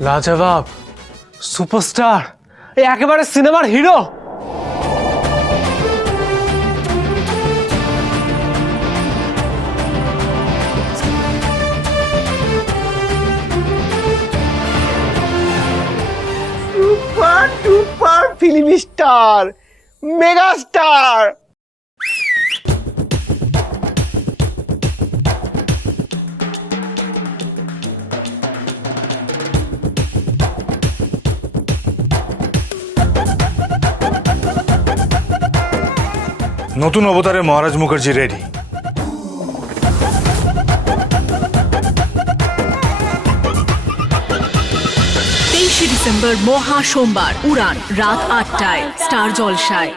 লাজবাব superstar এই একেবারে সিনেমার hero. Super duper film star mega star নতুন অবতারে মহারাজ মুখার্জি রেডি তেইশে ডিসেম্বর মহা সোমবার উড়ান রাত আটটায় স্টার জলসায়।